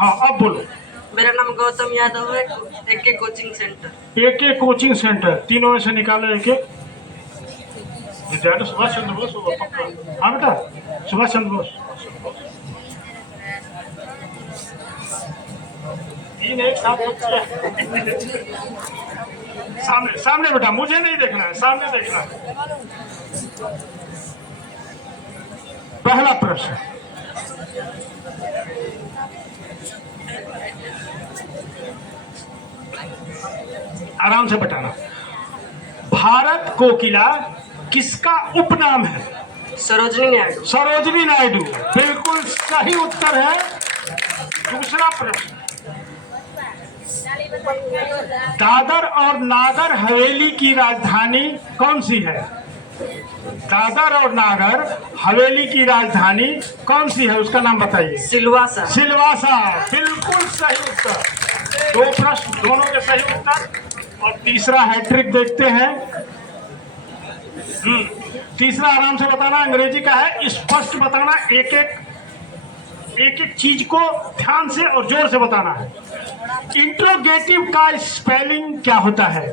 हाँ अब बोलो। मेरा नाम गौतम यादव है, AK coaching centre. AK coaching centre, तीनों में से निकालो एक एक। विद्यार्थी सुभाष चंद्र बोस होगा पक्का। हाँ बेटा, सुभाष चंद्र बोस। तीन एक साथ सामने सामने बेटा, मुझे नहीं देखना है, सामने देखना है। पहला प्रश्न, आराम से बताना। भारत कोकिला किसका उपनाम है? सरोजनी नायडू। सरोजनी नायडू, बिल्कुल सही उत्तर है। दूसरा प्रश्न, दादर और नागर हवेली की राजधानी कौन सी है? दादर और नागर हवेली की राजधानी कौन सी है, उसका नाम बताइए। सिलवासा। सिलवासा, बिल्कुल सही उत्तर। दो प्रश्न, दोनों के सही उत्तर। और तीसरा हैट्रिक देखते हैं। तीसरा आराम से बताना, अंग्रेजी का है, स्पष्ट बताना, एक एक चीज को ध्यान से और जोर से बताना है। इंट्रोगेटिव का स्पेलिंग क्या होता है?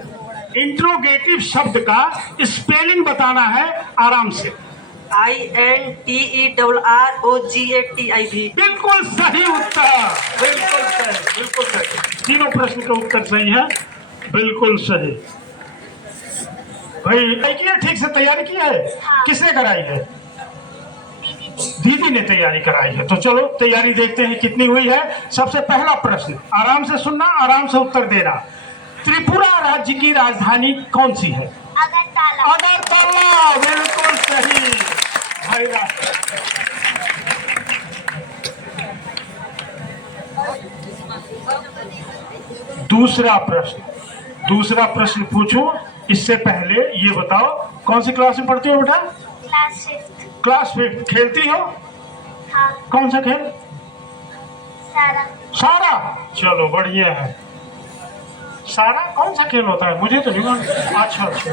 इंट्रोगेटिव शब्द का स्पेलिंग बताना है आराम से। INTERROGATIV। बिल्कुल सही उत्तर, बिल्कुल सही, बिल्कुल सही। तीनों प्रश्न का उत्तर सही है, बिल्कुल सही। भाई किया, ठीक से तैयारी की है? किसने कराई है? दीदी ने तैयारी कराई है। तो चलो तैयारी देखते हैं कितनी हुई है। सबसे पहला प्रश्न, आराम से सुनना, आराम से उत्तर देना। त्रिपुरा राज्य की राजधानी कौन सी है? अगरतला। अगरतला, बिल्कुल सही भाई। दूसरा प्रश्न पूछूं, इससे पहले ये बताओ कौन सी क्लास में पढ़ती हो बेटा? क्लास 5। क्लास 5। खेलती हो? हाँ। कौन सा खेल? सारा। सारा, चलो बढ़िया है। सारा कौन सा खेल होता है, मुझे तो नहीं मालूम। अच्छा अच्छा,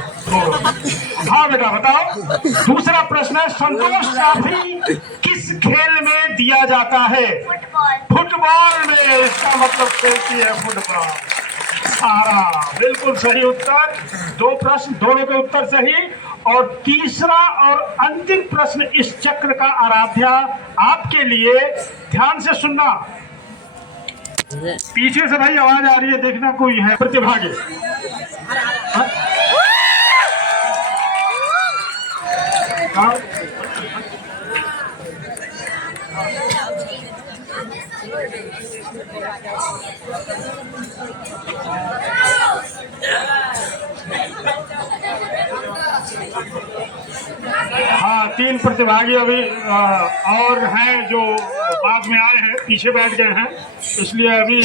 हाँ बेटा बताओ। दूसरा प्रश्न है, संतोष ट्रॉफी किस खेल में दिया जाता है? फुटबॉल। फुटबॉल में, इसका मतलब खेलती है फुटबॉल। सारा, बिल्कुल सही उत्तर। दो प्रश्न, दोनों के उत्तर सही। और तीसरा और अंतिम प्रश्न इस चक्र का आराध्या आपके लिए, ध्यान से सुनना। पीछे से भाई आवाज आ रही है, देखना कोई है प्रतिभागी। हाँ? हाँ, 3 प्रतिभागी अभी और हैं जो बाद में आए हैं, पीछे बैठ गए हैं, इसलिए अभी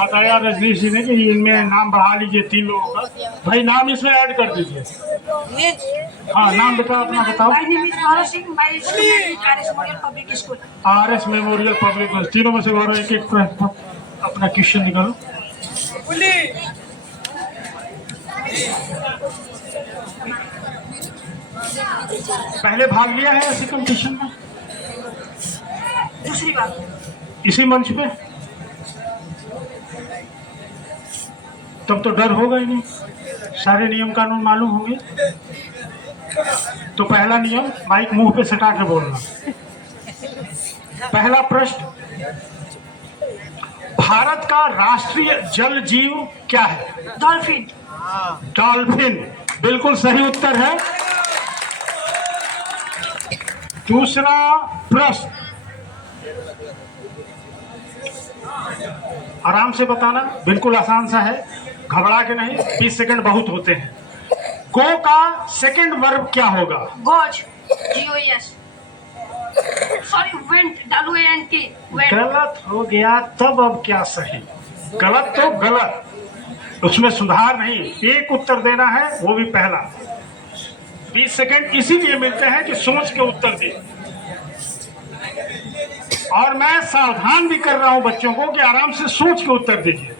बताया रजनीश जी ने कि इनमें नाम बढ़ा लीजिए 3 लोगों का। भाई नाम इसमें ऐड कर दीजिए। हाँ नाम बेटा अपना बताओ। RS memorial public school. तीनों में से बारह एक एक अपना क्वेश्चन निकालो। पहले भाग लिया है ऐसे कंपटीशन में? दूसरी बात, इसी मंच पे? तब तो डर होगा ही नहीं, सारे नियम कानून मालूम होंगे। तो पहला नियम, माइक मुंह पे सटा के बोलना। पहला प्रश्न, भारत का राष्ट्रीय जल जीव क्या है? डॉल्फिन। डॉल्फिन, बिल्कुल सही उत्तर है। दूसरा प्रश्न, आराम से बताना, बिल्कुल आसान सा है, घबरा के नहीं, 20 सेकंड बहुत होते हैं। गो का सेकंड वर्ब क्या होगा? Goes. GOES। Sorry, went. WANT। गलत हो गया, तब अब क्या सही? गलत तो गलत, उसमें सुधार नहीं। एक उत्तर देना है, वो भी पहला। 20 सेकंड इसीलिए मिलते हैं कि सोच के उत्तर दे। और मैं सावधान भी कर रहा हूं बच्चों को कि आराम से सोच के उत्तर दीजिए।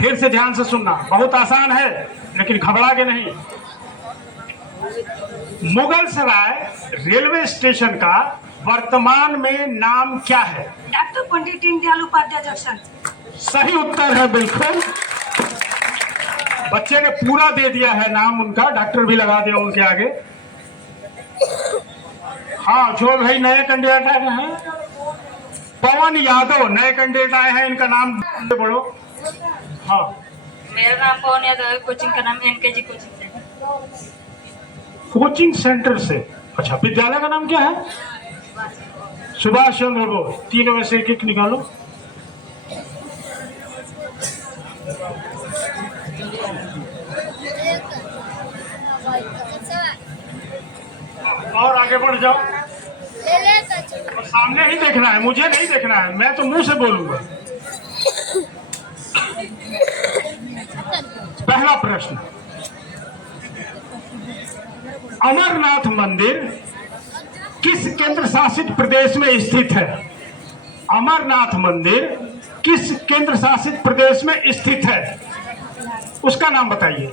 फिर से ध्यान से सुनना, बहुत आसान है लेकिन घबरा के नहीं। मुगल सराय रेलवे स्टेशन का वर्तमान में नाम क्या है? Doctor Pandit Deendayal Upadhyay junction. सही उत्तर है बिल्कुल। बच्चे ने पूरा दे दिया है नाम उनका, डॉक्टर भी लगा दिया उनके आगे। हाँ, जो भाई नए कैंडिडेट आए हैं, पवन यादव नए कैंडिडेट आए हैं, इनका नाम बोलो। हाँ, मेरा नाम पवन यादव है, कोचिंग का नाम NKG coaching centre. Coaching centre से। अच्छा, विद्यालय का नाम क्या है? सुभाष चंद्र बोस। तीनों में से एक एक निकालो। और आगे बढ़ जाओ। और सामने ही देखना है, मुझे नहीं देखना है, मैं तो मुंह से बोलूंगा। पहला प्रश्न, अमरनाथ मंदिर किस केंद्र शासित प्रदेश में स्थित है? अमरनाथ मंदिर किस केंद्र शासित प्रदेश में स्थित है? उसका नाम बताइए।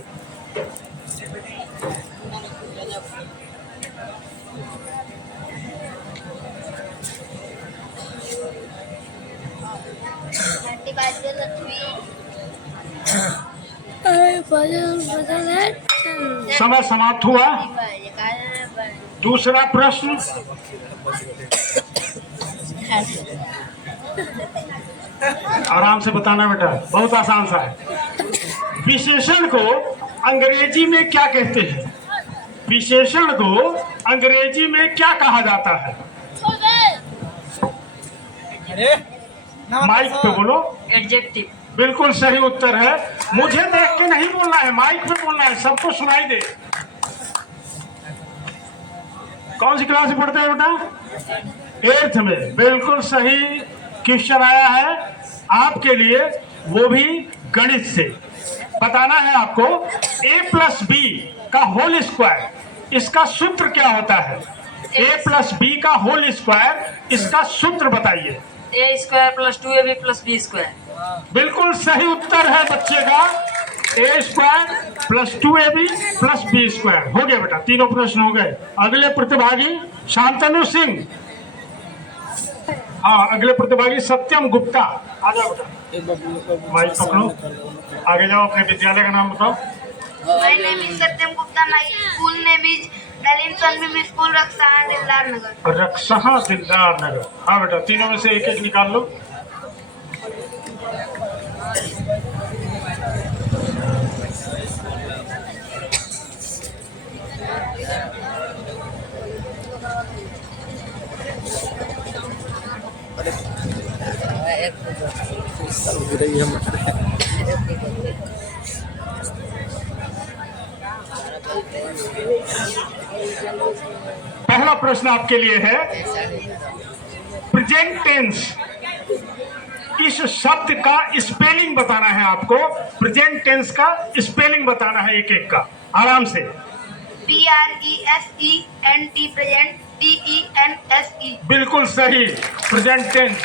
समय समाप्त हुआ। दूसरा प्रश्न, आराम से बताना बेटा, बहुत आसान सा है। विशेषण को अंग्रेजी में क्या कहते हैं? विशेषण को अंग्रेजी में क्या कहा जाता है? माइक पे बोलो। एडजेक्टिव। बिल्कुल सही उत्तर है। मुझे देख के नहीं बोलना है, माइक पे बोलना है, सबको सुनाई दे। कौन सी क्लास में पढ़ते हो बेटा? 8th में। बिल्कुल सही क्वेश्चन आया है आपके लिए, वो भी गणित से। बताना है आपको, a+b का होल स्क्वायर, इसका सूत्र क्या होता है? a+b का होल स्क्वायर, इसका सूत्र बताइए। A² + 2AB + B²। बिल्कुल सही उत्तर है बच्चे का, a² + 2ab + b²। हो गया बेटा, तीनों प्रश्न हो गए। अगले प्रतिभागी शांतनु सिंह। हाँ, अगले प्रतिभागी सत्यम गुप्ता। आ जाओ बेटा, माइक पकड़ो, आगे जाओ, अपने विद्यालय का नाम बताओ। My name is Satyam Gupta. My school name is Dalim Sunbeam School, Raksaha दिलदार नगर। रक्सहा दिलदार नगर। हाँ बेटा, तीनों में से एक एक निकाल लो। पहला प्रश्न आपके लिए है, प्रेजेंट टेंस, इस शब्द का स्पेलिंग बताना है आपको। प्रेजेंट टेंस का स्पेलिंग बताना है एक एक का, आराम से। PRESENT present, TENSE। बिल्कुल सही, प्रेजेंट टेंस।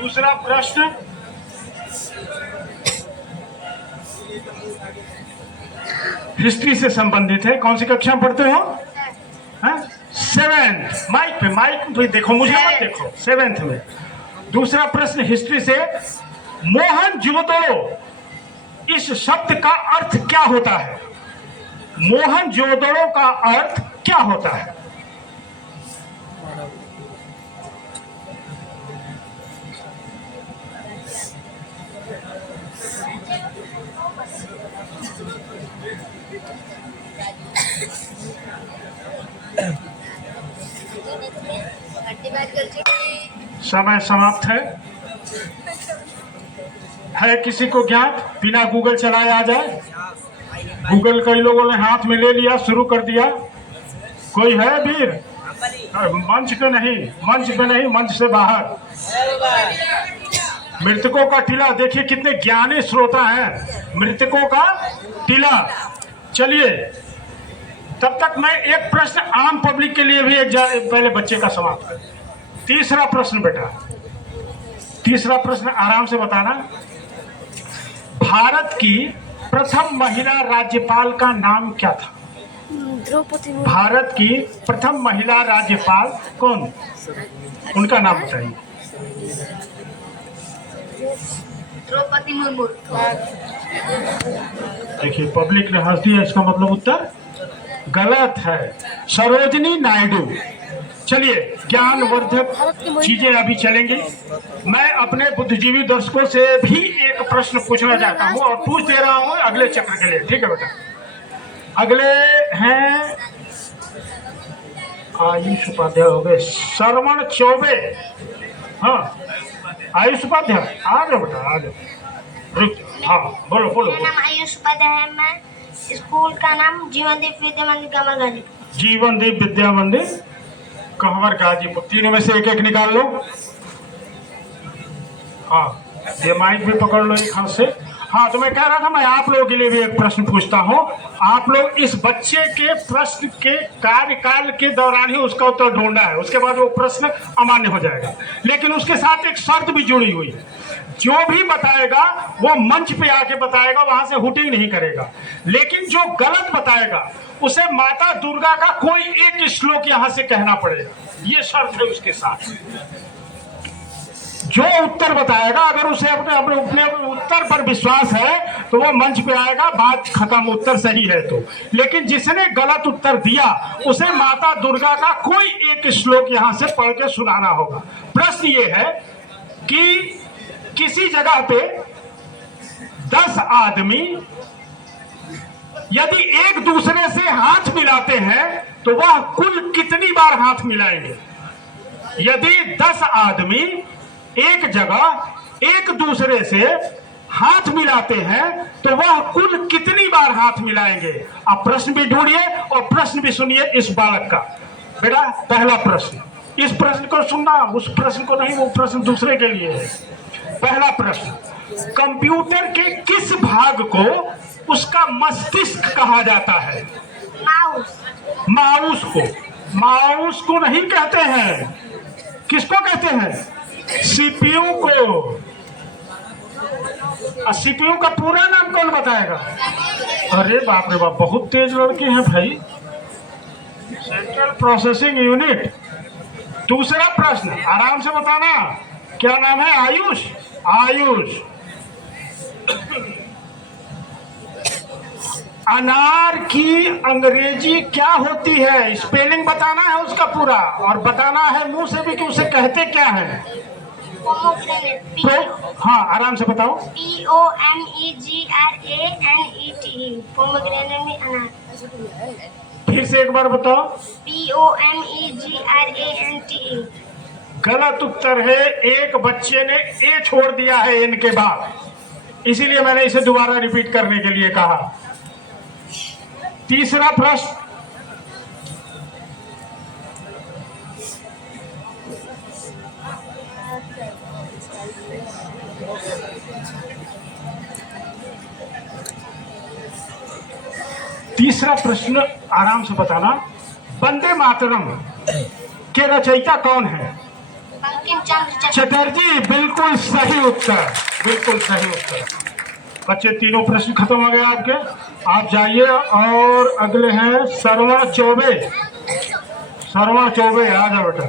दूसरा प्रश्न, हिस्ट्री से संबंधित है। कौन सी कक्षा में पढ़ते हो? 7th। माइक पे देखो, मुझे मत देखो। 7th में। दूसरा प्रश्न हिस्ट्री से, मोहनजोदड़ो, इस शब्द का अर्थ क्या होता है? मोहनजोदड़ो का अर्थ क्या होता है? समय समाप्त है किसी को ज्ञात? बिना गूगल चलाए आ जाए। गूगल कई लोगों ने हाथ में ले लिया, शुरू कर दिया। कोई है वीर? मंच पे नहीं, मंच से बाहर। मृतकों का टीला, देखिए कितने ज्ञानी श्रोता हैं। मृतकों का टीला। चलिए, तब तक मैं एक प्रश्न आम पब्लिक के लिए भी पहले बच्चे का समाप्त कर। तीसरा प्रश्न बेटा, तीसरा प्रश्न आराम से बताना। भारत की प्रथम महिला राज्यपाल का नाम क्या था? द्रौपदी भारत की प्रथम महिला राज्यपाल कौन, उनका नाम बताइए। द्रौपदी मुर्मू। देखिए पब्लिक ने हंस दिया, इसका मतलब उत्तर गलत है, सरोजनी नायडू। चलिए ज्ञानवर्धक चीजें अभी चलेंगी। मैं अपने बुद्धिजीवी दर्शकों से भी एक प्रश्न पूछना चाहता हूँ और पूछ दे रहा हूँ अगले चक्र के लिए, ठीक है बेटा। अगले हैं आयुष उपाध्याय हो गए, श्रवण चौबे। हाँ आयुष उपाध्याय आ जाओ बेटा, आ जाओ, रुक जाओ। हाँ बोलो बोलो। मेरा नाम आयुष उपाध्याय है। मैं स्कूल का नाम जीवनदीप विद्या मंदिर कमर गाजीपुर। जीवनदीप विद्या मंदिर कहवर गाजीपुर। तीनों में से एक एक निकाल लो। हाँ ये माइक भी पकड़ लो एक हाथ से। हाँ तो मैं कह रहा था मैं आप लोगों के लिए भी एक प्रश्न पूछता हूँ। आप लोग इस बच्चे के प्रश्न के कार्यकाल के दौरान ही उसका उत्तर ढूंढना है, उसके बाद वो प्रश्न अमान्य हो जाएगा। लेकिन उसके साथ एक शर्त भी जुड़ी हुई है, जो भी बताएगा वो मंच पे आके बताएगा, वहां से हुटिंग नहीं करेगा। लेकिन जो गलत बताएगा उसे माता दुर्गा का कोई एक श्लोक यहां से कहना पड़ेगा, ये शर्त है उसके साथ। जो उत्तर बताएगा अगर उसे अपने उत्तर पर विश्वास है तो वो मंच पे आएगा, बात खत्म, उत्तर सही है तो। लेकिन जिसने गलत उत्तर दिया उसे माता दुर्गा का कोई एक श्लोक यहां से पढ़ के सुनाना होगा। प्रश्न ये है कि किसी जगह पे 10 आदमी यदि एक दूसरे से हाथ मिलाते हैं तो वह कुल कितनी बार हाथ मिलाएंगे? यदि 10 आदमी एक जगह एक दूसरे से हाथ मिलाते हैं तो वह कुल कितनी बार हाथ मिलाएंगे? आप प्रश्न भी ढूंढिए और प्रश्न भी सुनिए इस बालक का। बेटा पहला प्रश्न, इस प्रश्न को सुनना, उस प्रश्न को नहीं, वो प्रश्न दूसरे के लिए है। पहला प्रश्न, कंप्यूटर के किस भाग को उसका मस्तिष्क कहा जाता है? माउस। माउस को, माउस को नहीं कहते हैं, किसको कहते हैं? सीपीयू को। सीपीयू का पूरा नाम कौन बताएगा? अरे बाप रे बाप, बहुत तेज लड़के हैं भाई। Central processing unit. दूसरा प्रश्न आराम से बताना, क्या नाम है? आयुष। आयुष, अनार की अंग्रेजी क्या होती है? स्पेलिंग बताना है उसका पूरा, और बताना है मुंह से भी कि उसे कहते क्या है। हाँ आराम से बताओ। POMEGRANATE। पोमेग्रेनेट अनार। फिर से एक बार बताओ। POMEGRANTE। गलत उत्तर है, एक बच्चे ने ए छोड़ दिया है एन के बाद, इसीलिए मैंने इसे दोबारा रिपीट करने के लिए कहा। तीसरा प्रश्न, आराम से बताना। वंदे मातरम के रचयिता कौन है? बंकिम चंद्र चटर्जी। बिल्कुल सही उत्तर, बिल्कुल सही उत्तर। बच्चे तीनों प्रश्न खत्म हो गए आपके, आप जाइए। और अगले हैं श्रवण चौबे। श्रवण चौबे आ जाओ बेटा।